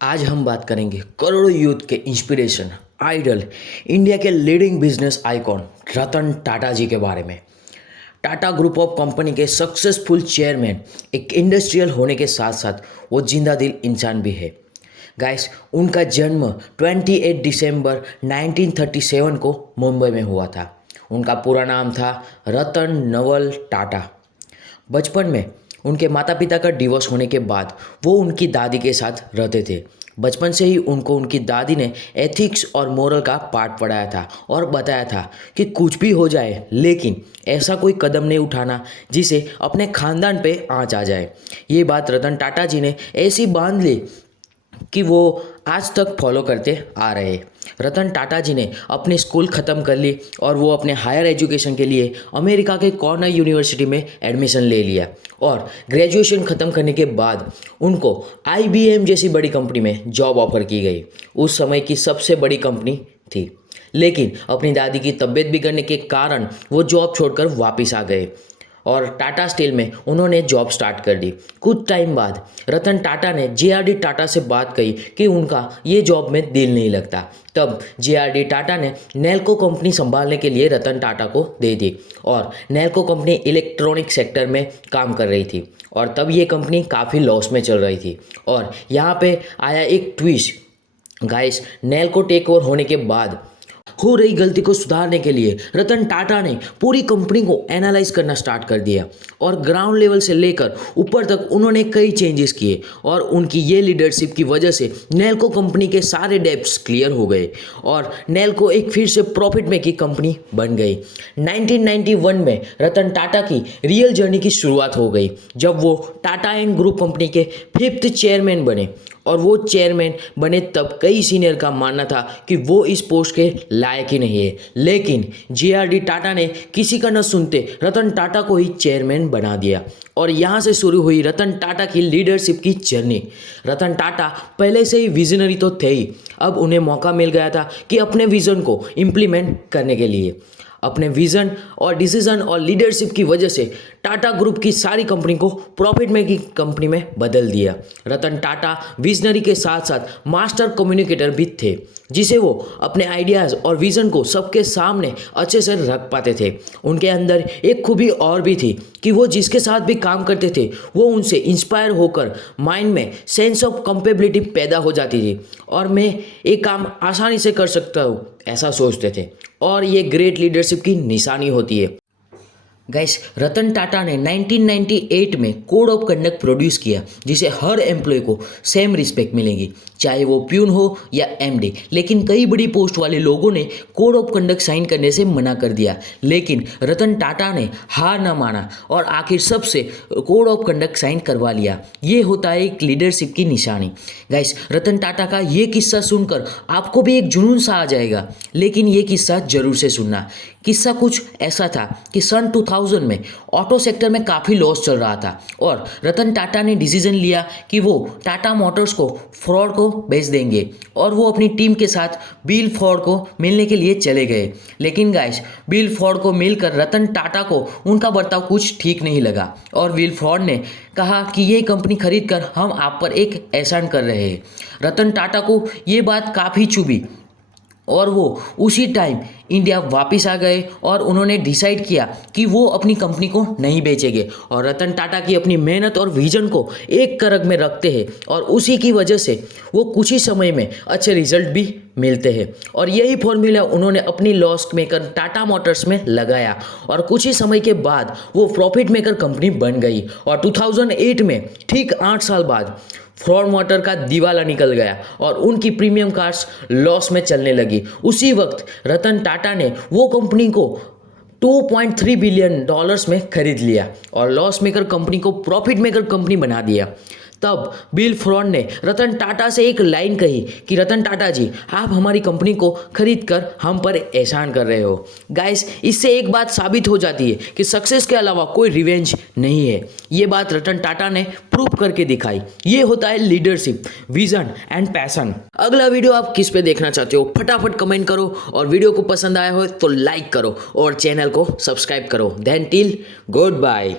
आज हम बात करेंगे करोड़ों यूथ के इंस्पिरेशन, आइडल, इंडिया के leading business icon Ratan Tata जी के बारे में। टाटा ग्रुप ऑफ कंपनी के सक्सेसफुल चेयरमैन, एक इंडस्ट्रियल होने के साथ साथ वो जिंदा दिल इंसान भी है। गाइस, उनका जन्म 28 दिसंबर 1937 को मुंबई में हुआ था। उनका पूरा नाम था रतन नवल टाटा। बचपन में उनके माता पिता का डिवोर्स होने के बाद वो उनकी दादी के साथ रहते थे। बचपन से ही उनको उनकी दादी ने एथिक्स और मोरल का पाठ पढ़ाया था और बताया था कि कुछ भी हो जाए लेकिन ऐसा कोई कदम नहीं उठाना जिसे अपने खानदान पे आँच आ जाए। ये बात रतन टाटा जी ने ऐसी बांध ली कि वो आज तक फॉलो करते आ रहे। रतन टाटा जी ने अपनी स्कूल ख़त्म कर ली और वो अपने हायर एजुकेशन के लिए अमेरिका के कॉर्नेल यूनिवर्सिटी में एडमिशन ले लिया और ग्रेजुएशन ख़त्म करने के बाद उनको IBM जैसी बड़ी कंपनी में जॉब ऑफर की गई। उस समय की सबसे बड़ी कंपनी थी, लेकिन अपनी दादी की तबीयत बिगड़ने के कारण वो जॉब छोड़कर वापस आ गए और टाटा स्टील में उन्होंने जॉब स्टार्ट कर दी। कुछ टाइम बाद रतन टाटा ने JRD टाटा से बात कही कि उनका ये जॉब में दिल नहीं लगता। तब JRD टाटा ने नेल्को कंपनी संभालने के लिए रतन टाटा को दे दी और नेल्को कंपनी इलेक्ट्रॉनिक सेक्टर में काम कर रही थी और तब ये कंपनी काफ़ी लॉस में चल रही थी। और यहाँ पे आया एक twist. Guys, Nelco take over होने के बाद हो रही गलती को सुधारने के लिए रतन टाटा ने पूरी कंपनी को एनालाइज करना स्टार्ट कर दिया और ग्राउंड लेवल से लेकर ऊपर तक उन्होंने कई चेंजेस किए और उनकी ये लीडरशिप की वजह से नेल्को कंपनी के सारे डेब्ट्स क्लियर हो गए और नेल्को एक फिर से प्रॉफिट मेकिंग कंपनी बन गई। 1991 में रतन टाटा की रियल जर्नी की शुरुआत हो गई जब वो टाटा एंड ग्रुप कंपनी के 5th चेयरमैन बने और वो चेयरमैन बने तब कई सीनियर का मानना था कि वो इस पोस्ट के लायक ही नहीं है, लेकिन JRD टाटा ने किसी का न सुनते रतन टाटा को ही चेयरमैन बना दिया और यहाँ से शुरू हुई रतन टाटा की लीडरशिप की जर्नी। रतन टाटा पहले से ही विजनरी तो थे ही, अब उन्हें मौका मिल गया था कि अपने विज़न को इम्प्लीमेंट करने के लिए। अपने विज़न और डिसीजन और लीडरशिप की वजह से टाटा ग्रुप की सारी कंपनी को प्रॉफिट मेकिंग कंपनी में बदल दिया। रतन टाटा विजनरी के साथ साथ मास्टर कम्युनिकेटर भी थे, जिसे वो अपने आइडियाज़ और विज़न को सबके सामने अच्छे से रख पाते थे। उनके अंदर एक खूबी और भी थी कि वो जिसके साथ भी काम करते थे वो उनसे इंस्पायर होकर माइंड में सेंस ऑफ कंपेबिलिटी पैदा हो जाती थी और मैं एक काम आसानी से कर सकता हूँ ऐसा सोचते थे और ये ग्रेट लीडरशिप की निशानी होती है। गाइस, रतन टाटा ने 1998 में कोड ऑफ कंडक्ट प्रोड्यूस किया जिसे हर एम्प्लॉय को सेम रिस्पेक्ट मिलेगी, चाहे वो प्यून हो या MD। लेकिन कई बड़ी पोस्ट वाले लोगों ने कोड ऑफ कंडक्ट साइन करने से मना कर दिया, लेकिन रतन टाटा ने हार ना माना और आखिर सबसे कोड ऑफ कंडक्ट साइन करवा लिया। ये होता है एक लीडरशिप की निशानी। गाइस, रतन टाटा का ये किस्सा सुनकर आपको भी एक जुनून सा आ जाएगा, लेकिन ये किस्सा जरूर से सुनना। किस्सा कुछ ऐसा था कि सन 2000 में ऑटो सेक्टर में काफ़ी लॉस चल रहा था और रतन टाटा ने डिसीजन लिया कि वो टाटा मोटर्स को फोर्ड को बेच देंगे और वो अपनी टीम के साथ बिल फोर्ड को मिलने के लिए चले गए। लेकिन गाइस, बिल फोर्ड को मिलकर रतन टाटा को उनका बर्ताव कुछ ठीक नहीं लगा और बिल फोर्ड ने कहा कि ये कंपनी खरीद कर हम आप पर एक एहसान कर रहे हैं। रतन टाटा को ये बात काफ़ी चुभी और वो उसी टाइम इंडिया वापस आ गए और उन्होंने डिसाइड किया कि वो अपनी कंपनी को नहीं बेचेंगे और रतन टाटा की अपनी मेहनत और विजन को एक करग में रखते हैं और उसी की वजह से वो कुछ ही समय में अच्छे रिजल्ट भी मिलते हैं और यही फॉर्मूला उन्होंने अपनी लॉस मेकर टाटा मोटर्स में लगाया और कुछ ही समय के बाद वो प्रॉफिट मेकर कंपनी बन गई और 2008 में ठीक 8 साल बाद फोर्ड मोटर का दिवाला निकल गया और उनकी प्रीमियम कार्स लॉस में चलने लगी। उसी वक्त रतन टाटा ने वो कंपनी को $2.3 बिलियन में खरीद लिया और लॉस मेकर कंपनी को प्रॉफिट मेकर कंपनी बना दिया। तब बिल फोर्ड ने रतन टाटा से एक लाइन कही कि रतन टाटा जी, आप हमारी कंपनी को खरीद कर हम पर एहसान कर रहे हो। गाइस, इससे एक बात साबित हो जाती है कि सक्सेस के अलावा कोई रिवेंज नहीं है। ये बात रतन टाटा ने प्रूव करके दिखाई। ये होता है लीडरशिप, विजन एंड पैशन। अगला वीडियो आप किस पे देखना चाहते हो फटाफट कमेंट करो और वीडियो को पसंद आया हो तो लाइक करो और चैनल को सब्सक्राइब करो। Then till good bye.